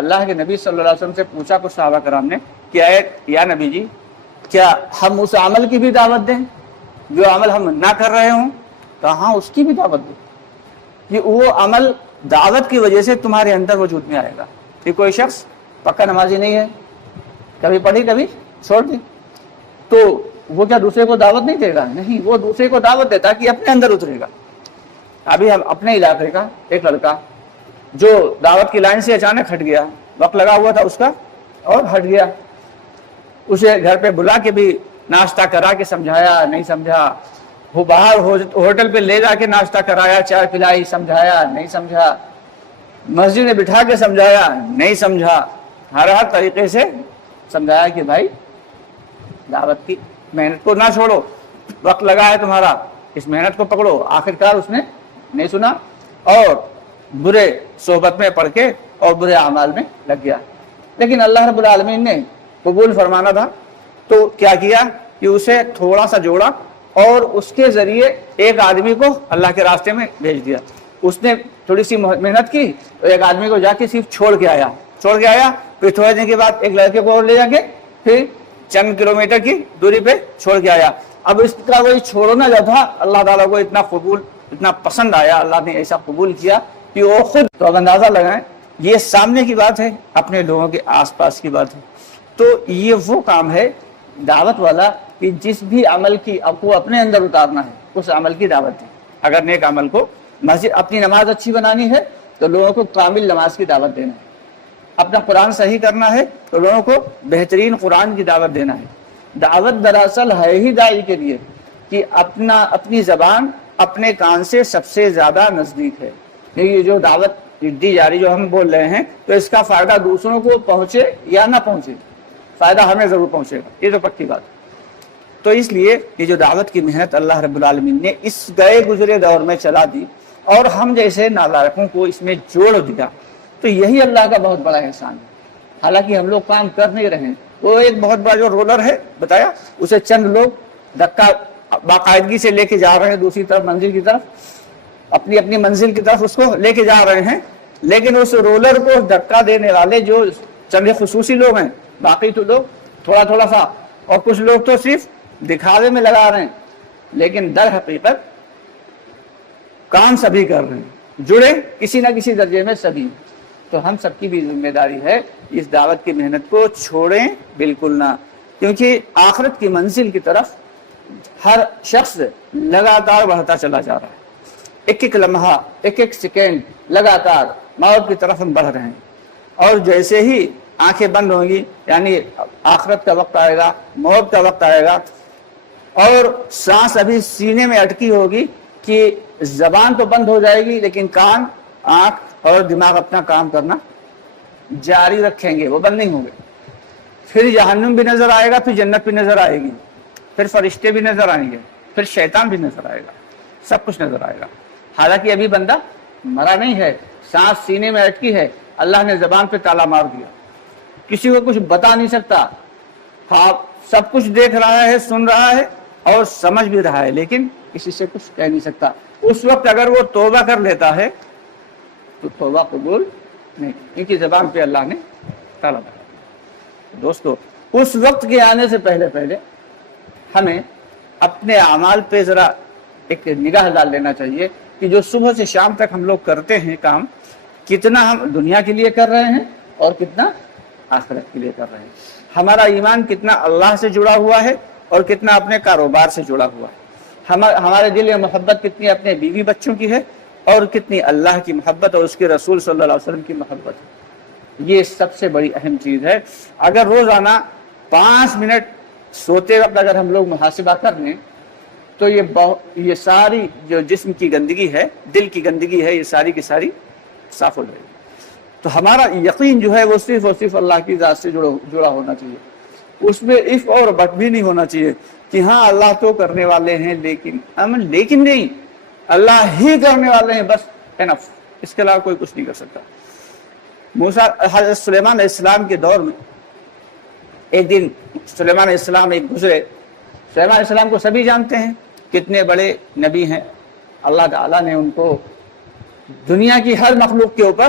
اللہ کے نبی صلی اللہ علیہ وسلم سے پوچھا کچھ صحابہ کرام نے کہ اے یا نبی جی کیا ہم اس عمل کی بھی دعوت دیں جو عمل ہم نہ کر رہے ہوں؟ تو ہاں اس کی بھی دعوت دیں کہ وہ عمل دعوت کی وجہ سے تمہارے اندر وجود میں آئے گا. کہ کوئی شخص پکا نمازی نہیں ہے, کبھی پڑھی کبھی چھوڑ دی, تو وہ کیا دوسرے کو دعوت نہیں دے گا؟ نہیں, وہ دوسرے کو دعوت دیتا کہ اپنے اندر اترے گا. ابھی ہم اپنے علاقے کا ایک لڑکا جو دعوت کی لائن سے اچانک ہٹ گیا, وقت لگا ہوا تھا اس کا اور ہٹ گیا, اسے گھر پہ بلا کے بھی ناشتہ کرا کے سمجھایا, نہیں سمجھا. وہ باہر ہوٹل پہ لے جا کے ناشتہ کرایا, چائے پلائی, سمجھایا, نہیں سمجھا. مسجد میں بٹھا کے سمجھایا, نہیں سمجھا. ہر طریقے سے سمجھایا کہ بھائی دعوت کی محنت کو نہ چھوڑو, وقت لگا ہے تمہارا, اس محنت کو پکڑو. آخرکار اس نے نہیں سنا اور برے صحبت میں پڑھ کے اور برے اعمال میں لگ گیا. لیکن اللہ رب العالمین نے قبول فرمانا تھا تو کیا کیا کہ اسے تھوڑا سا جوڑا اور اس کے ذریعے ایک آدمی کو اللہ کے راستے میں بھیج دیا. اس نے تھوڑی سی محنت کی تو ایک آدمی کو جا کے صرف چھوڑ کے آیا, پھر تھوڑے دن کے بعد ایک لڑکے کو اور لے جا کے پھر چند کلومیٹر کی دوری پہ چھوڑ کے آیا. اب اس کا وہی چھوڑنا جو تھا اللہ تعالیٰ کو اتنا پسند آیا, اللہ نے ایسا قبول کیا کہ وہ خود, تو اب اندازہ لگائیں یہ سامنے کی بات ہے, اپنے لوگوں کے آس پاس کی بات ہے. تو یہ وہ کام ہے دعوت والا کہ جس بھی عمل کی آپ کو اپنے اندر اتارنا ہے اس عمل کی دعوت ہے. اگر نیک عمل کو مسجد, اپنی نماز اچھی بنانی ہے تو لوگوں کو کامل نماز کی دعوت دینا ہے. اپنا قرآن صحیح کرنا ہے تو لوگوں کو بہترین قرآن کی دعوت دینا ہے. دعوت دراصل ہے ہی داعی کے لیے کہ اپنی زبان اپنے کان سے سب سے زیادہ نزدیک ہے. یہ جو دعوت دی جا رہی جو ہم بول رہے ہیں تو اس کا فائدہ دوسروں کو پہنچے یا نہ پہنچے, فائدہ ہمیں ضرور پہنچے گا, یہ تو پکی بات ہے. تو اس لیے یہ جو دعوت کی محنت اللہ رب العالمین نے اس گئے گزرے دور میں چلا دی اور ہم جیسے نالائقوں کو اس میں جوڑ دیا, تو یہی اللہ کا بہت بڑا احسان ہے. حالانکہ ہم لوگ کام کر نہیں رہے ہیں. وہ ایک بہت بڑا جو رولر ہے بتایا, اسے چند لوگ دھکا باقاعدگی سے لے کے جا رہے ہیں دوسری طرف, منزل کی طرف, اپنی منزل کی طرف اس کو لے کے جا رہے ہیں. لیکن اس رولر کو دھکا دینے والے جو چند خصوصی لوگ ہیں, باقی تو لوگ تھوڑا تھوڑا سا, اور کچھ لوگ تو صرف دکھاوے میں لگا رہے ہیں, لیکن در حقیقت کام سبھی کر رہے ہیں, جڑے کسی نہ کسی درجے میں سبھی. تو ہم سب کی بھی ذمہ داری ہے اس دعوت کی محنت کو چھوڑیں بالکل نہ, کیونکہ آخرت کی منزل کی طرف ہر شخص لگاتار بڑھتا چلا جا رہا ہے. ایک ایک لمحہ, ایک ایک سیکنڈ لگاتار موت کی طرف ہم بڑھ رہے ہیں. اور جیسے ہی آنکھیں بند ہوں گی, یعنی آخرت کا وقت آئے گا, موت کا وقت آئے گا, اور سانس ابھی سینے میں اٹکی ہوگی کہ زبان تو بند ہو جائے گی لیکن کان, آنکھ اور دماغ اپنا کام کرنا جاری رکھیں گے, وہ بند نہیں ہوں گے. پھر جہنم بھی نظر آئے گا, پھر جنت بھی نظر آئے گی, پھر فرشتے بھی نظر آئیں گے, پھر شیطان بھی نظر آئے گا, سب کچھ نظر آئے گا. حالانکہ ابھی بندہ مرا نہیں ہے, سانس سینے میں اٹکی ہے, اللہ نے زبان پہ تالا مار دیا, کسی کو کچھ بتا نہیں سکتا. ہاں سب کچھ دیکھ رہا ہے, سن رہا ہے اور سمجھ بھی رہا ہے, لیکن کسی سے کچھ کہہ نہیں سکتا. اس وقت اگر وہ توبہ کر لیتا ہے تو توبہ قبول نہیں, کیونکہ زبان پہ اللہ نے تالا مارا. دوستو, اس وقت کے آنے سے پہلے ہمیں اپنے اعمال پہ ذرا ایک نگاہ ڈال لینا چاہیے کہ جو صبح سے شام تک ہم لوگ کرتے ہیں کام, کتنا ہم دنیا کے لیے کر رہے ہیں اور کتنا آخرت کے لیے کر رہے ہیں. ہمارا ایمان کتنا اللہ سے جڑا ہوا ہے اور کتنا اپنے کاروبار سے جڑا ہوا ہے. ہمارے دل میں محبت کتنی اپنے بیوی بچوں کی ہے اور کتنی اللہ کی محبت اور اس کے رسول صلی اللہ علیہ وسلم کی محبت ہے. یہ سب سے بڑی اہم چیز ہے. اگر روزانہ 5 منٹ سوتے وقت اگر ہم لوگ محاسبہ کر لیں تو یہ ساری جو جسم کی گندگی ہے, دل کی گندگی ہے, یہ ساری کی ساری صاف ہو جائے گی. تو ہمارا یقین جو ہے وہ صرف اور صرف اللہ کی ذات سے جڑا ہونا چاہیے. اس میں اف اور بٹ بھی نہیں ہونا چاہیے کہ ہاں اللہ تو کرنے والے ہیں لیکن نہیں, اللہ ہی کرنے والے ہیں, بس انف, اس کے علاوہ کوئی کچھ نہیں کر سکتا. حضرت سلیمان علیہ السلام کے دور میں ایک دن سلیمان علیہ السلام ایک گزرے. سلیمان علیہ السلام کو سبھی جانتے ہیں, کتنے بڑے نبی ہیں. اللہ تعالیٰ نے ان کو دنیا کی ہر مخلوق کے اوپر